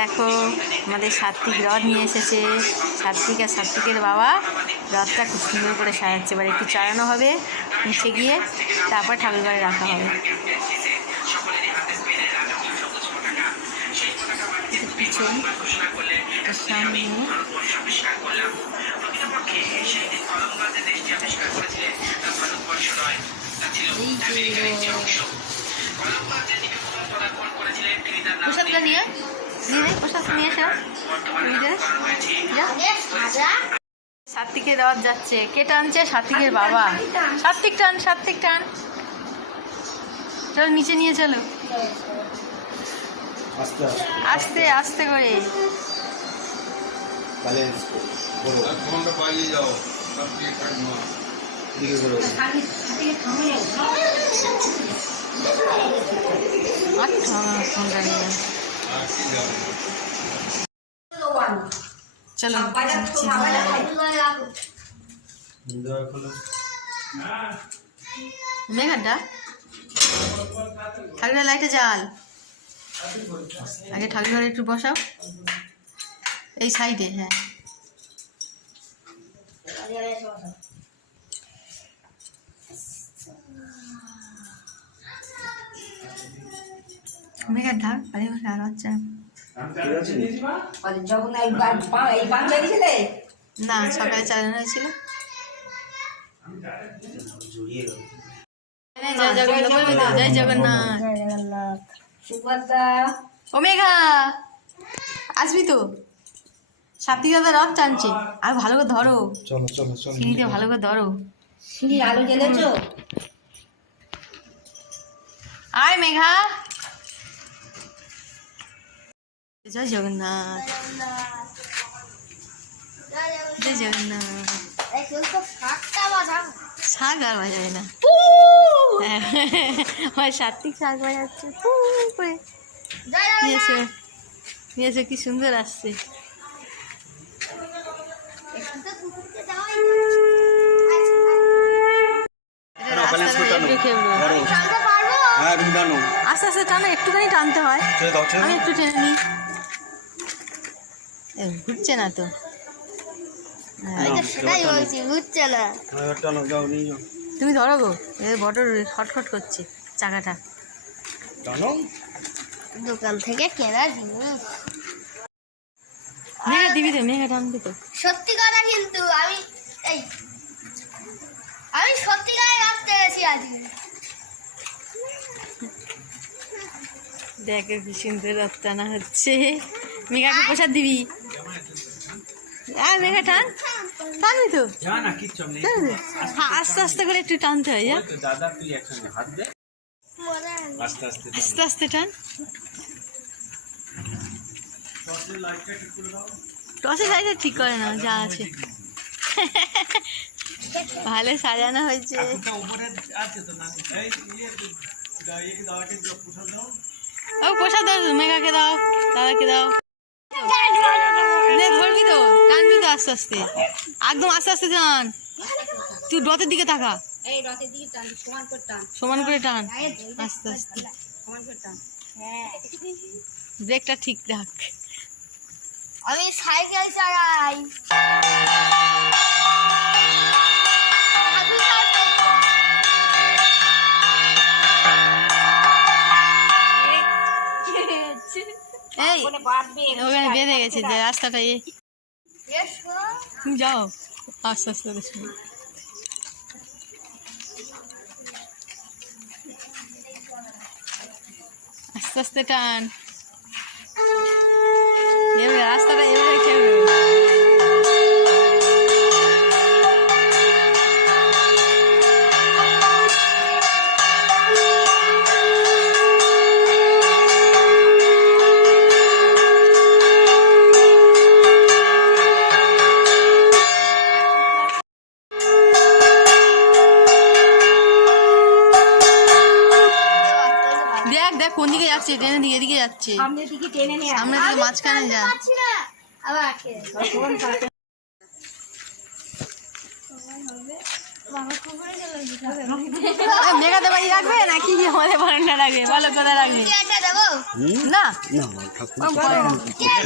দেখো আমাদের সাত্বিক রথ নিয়ে এসেছে। সাত্বিক আর সাত্বিকের বাবা রথটা খুব সুন্দর করে সাজাচ্ছে। এবার একটু চালানো হবে নিচে গিয়ে, তারপর ঠাকুর ঘরে রাখা হবে। পিছন সামনে প্রসাদটা নিয়ে প্রসাদ নিয়ে আসা। সাত্বিকের রথ যাচ্ছে। কে টানছে? সাত্বিকের বাবা। সাত্বিক টান, সাত্বিক টান। চলো নিচে নিয়ে চলো, আস্তে আস্তে করে। চলো মেঘাটা ঠাকুরের লাইটে জাল। আগে ঠাকুর ঘরে একটু বসাও এই সাইডে। হ্যাঁ মেঘার ঢাক আরে আর আচ্ছা না, সকালে চালানো হয়েছিল। জয় জগন্নাথ, জয় জগন্নাথ। ও মেঘা আসবি তো? সাত্বিক দাদা রথ টানছে। আর ভালো করে ধরো, সিঁড়িতে ভালো করে ধরো। সিঁড়ির আলো জ্বেলেছো? আয় মেঘা। জয় জগন্নাথ, জয় জগন্নাথ। শাক আর বাজাবে না, আমার সাত্বিক শাক বাজাচ্ছে। নিয়েছে কি সুন্দর আসছে। আস্তে আস্তে টানো, একটুখানি টানতে হয়। আমি একটু টেনে নিই। ঘুরছে না তো, সেটাই বলছি, ঘুরছে না। তুমি ধরো গো, বড় খটখট করছে চাকাটা। দোকান থেকে কেনা জিনিস। মেঘা দিবি তো, মেঘা টানবি তো। সত্যি কথা, কিন্তু আমি সত্যিকারে রাখতে গেছি আজকে। দেখো কি সুন্দর রথ টানা হচ্ছে। মেঘাকে প্রসাদ দিবি। আর মেঘা টান, টানবি তো। আস্তে আস্তে করে একটু টানতে হয়। আস্তে আস্তে টান। টসের লাইটটা ঠিক করে না, যা আছে। ভালো সাজানো হয়েছে। ও প্রসাদ দাও, মেঘাকে দাও, দাদাকে দাও। ধরবি তো, টানবি তো আস্তে আস্তে, একদম আস্তে আস্তে টান। তুই রথের দিকে তাকা, সমান করে টান, আস্তে আস্তে। ব্রেকটা ঠিক রাখ। আমি সাইকেল চালাই। এই ওখানে বেঁধে গেছে যে রাস্তাটা। তুমি যাও আস্তে আস্তে করে। আস্তে আস্তে টান, রাস্তাটা এভাবে খেলবে। দেখ দেখ কোন দিকে যাচ্ছে, ট্রেনের দিকে এদিকে যাচ্ছে। সামনের দিকে মাঝখানে যা। বাবা কুকুরে চলে গেছে মেঘাতে বাড়ি রাখবে নাকি আমাদের বারান্দা রাখবে? ভালো কথা রাখবে এটা দেবো না না ঠাকুর ওরম করে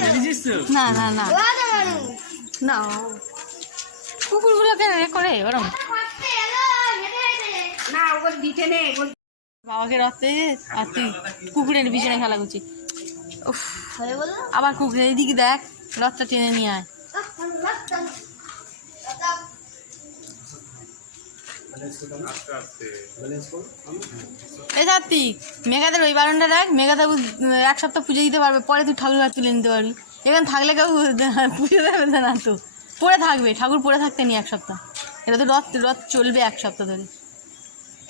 না। না না না ওরা মানুষ না কুকুরগুলো কেন এ করে ওরম? করতে এলো হেঁটে না ওর দিতে নেই বাবাকে রথে আর তুই কুকুরের পিছনে খেলা করছিস। উফ, হয়ে বললো আবার কুকুরের এইদিকে দেখ, রথটা টেনে নিয়ে আয়। এই কার্তিক, মেঘাদের ওই বারণটা রাখ, মেঘাতে এক সপ্তাহ পুজো দিতে পারবে, পরে তুই ঠাকুর ঘর তুলে নিতে পারবি। এখানে থাকলে কেউ পুজো দেবে না তো, পরে থাকবে, ঠাকুর পরে থাকতে নি এক সপ্তাহ। এটা তো রথ রথ চলবে এক সপ্তাহ ধরে।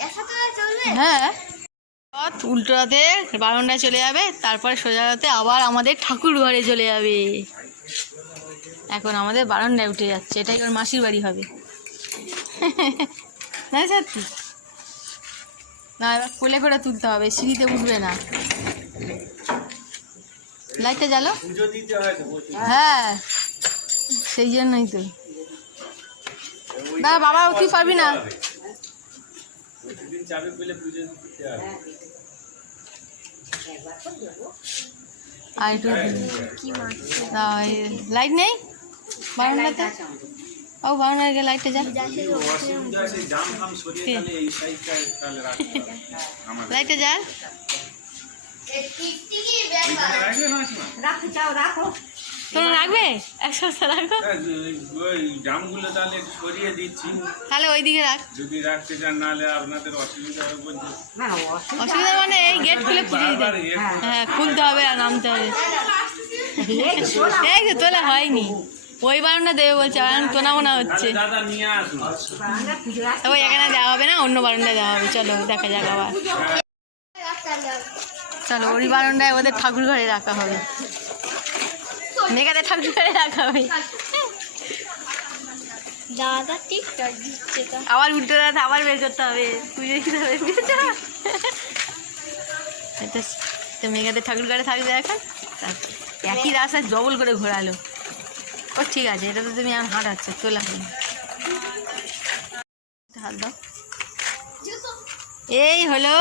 একসাথে চলবে হ্যাঁ, রথ উল্টো রথে বারণটায় চলে যাবে, তারপরে সোজা রথে আবার আমাদের ঠাকুর ঘরে চলে যাবে। এখন আমাদের বারান্দায় উঠে যাচ্ছে, এটাই ওর মাসির বাড়ি হবে। না সত্যি না, এবার কোলে করে তুলতে হবে, সিঁড়িতে উঠবে না। লাইটটা জ্বালো। হ্যাঁ, সেই জন্যই তো। না বাবা উঠি পারবি না। আর একটু লাইট নেই বারান্দাতে? ও বারান্দায় লাইটটা যা, লাইটটা যা। রাখতে চাও রাখো তোমরা রাখবে এক সপ্তাহ রাখো, জামগুলো তাহলে সরিয়ে দিচ্ছি, তাহলে ওইদিকে রাখ। যদি রাখতে চান, নাহলে আপনাদের অসুবিধা হবে বলছে। না অসুবিধা মানে এই গেট খুলে পুজো দিতে হবে। হ্যাঁ, খুলতে হবে আর নামতে হবে। এই যে তোলা হয়নি, ওই বারণটা দেবে বলছে, আর তোলা মনে হচ্ছে। দাদা নিয়ে আসুন। ওই এখানে দেওয়া হবে না, অন্য বারণটায় দেওয়া হবে। চলো দেখা যাক আবার। চলো ওই বারণটায় ওদের ঠাকুর ঘরে রাখা হবে, মেঘাদের ঠাকুর ঘরে রাখা হবে। দাদা টিকটক দিচ্ছে তো আবার উল্টো রাত আবার বের করতে হবে, পুজো দিতে হবে। বুঝেছো? এটা তো মেঘাদের ঠাকুর ঘরে থাকবে এখন। তারপর একই রাস্তায় ডবল করে ঘোরালো। ও ঠিক আছে, এটা তো তুমি এখন হাঁটাচ্ছ, তোলা হবে। হাত দাও। এই হলো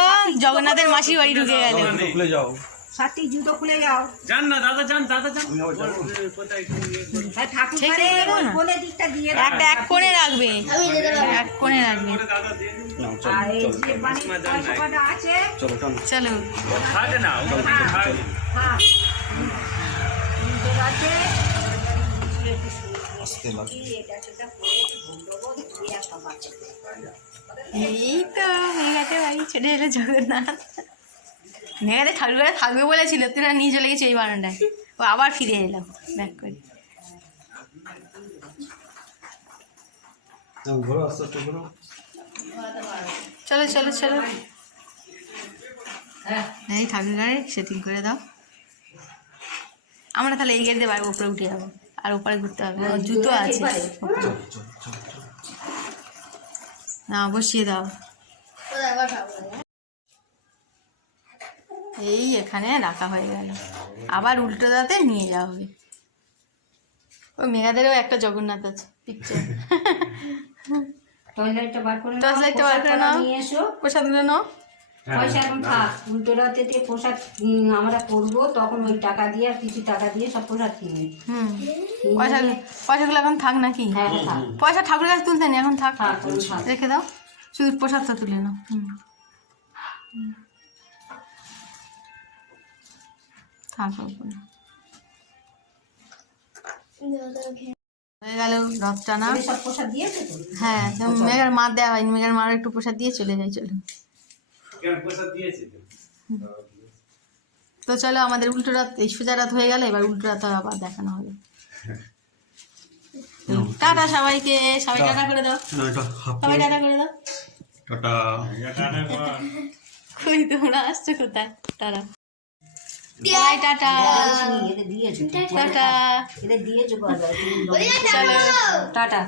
জগন্নাথের মাসির বাড়ি ঢুকে গেল। খুলে যাও। সাথী জুতো খুলে যাও যান না দাদা, যান দাদা, যান। কোথায় ঠাকুর ঠিক ঘরে আছে, ওই না? কোলে দিকটা দিয়ে একটা এক কোণে রাখবে, এক কোণে রাখবে। দাদা দিয়ে নাও, আর এই চলো যে বাড়ির পয়সা কটা আছে চলো টানো। চলো থাকে না, থাকে। হ্যাঁ জুতো আছে আসতে লাগে। এটা সেটা করে ভোগ দেবো দিয়ে একটা বাচ্চা এই তো মেঘাতে বাড়ি চলে এলো জগন্নাথ। মেঘাতে ঠাকুর ঘরে থাকবে বলেছিল, তোরা নিয়ে চলে গেছে এই বারান্দায়। ও আবার ফিরে এলাম ব্যাক করে। ঘোরো আস্তে আস্তে ঘোরো। চলো চলো চলো, এই ঠাকুর ঘরে সেটিং করে দাও। আমরা তাহলে এই গেট দিয়ে বাড়ি উপরে উঠে যাবো, আর উপরে ঘুরতে হবে। ওর জুতো আছে না, বসিয়ে দাও। এই এখানে রাখা হয়ে গেল, আবার উল্টো দাঁতে নিয়ে যাওয়া হবে। ওই মেঘাদেরও একটা জগন্নাথ আছে পিকচার। টয়লেটটা বার করে নাও, টর্চলাইটটা বার করে প্রসাদটা নাও, নিয়ে এসো প্রসাদগুলো নাও। পয়সা এখন থাক উল্টো রাতে দিয়ে প্রসাদ আমরা করবো, তখন ওই টাকা দিয়ে আর কিছু টাকা দিয়ে সব প্রসাদ কিনে হুম, পয়সাগুলো এখন থাক নাকি? হ্যাঁ থাক পয়সা ঠাকুরের কাছে তুলতে নি, এখন থাক, থাক ওই থাক। রেখে দাও, শুধু প্রসাদটা তুলে নাও। থাক ওখানে। হয়ে গেল রথ টানা। ওই সব প্রসাদ দিয়েছে তো হ্যাঁ, মেঘার মা দেওয়া হয়নি, মেঘার মার একটু প্রসাদ দিয়ে চলে যায়। চলো প্রসাদ দিয়েছে তো চলো, আমাদের উল্টো রাত এই সোজা রাত হয়ে গেল, এবার উল্টো রাত আবার দেখানো হবে। টাটা সবাইকে, সবাই টাটা করে দাও, এটা হাফ সবাই টাটা করে দাও। টাটা। কই তোমরা আসছো কোথায়? টাটা বাই, টাটা এদের দিয়েছো টাটা। এদের দিয়েছো বাবা, চলো টাটা।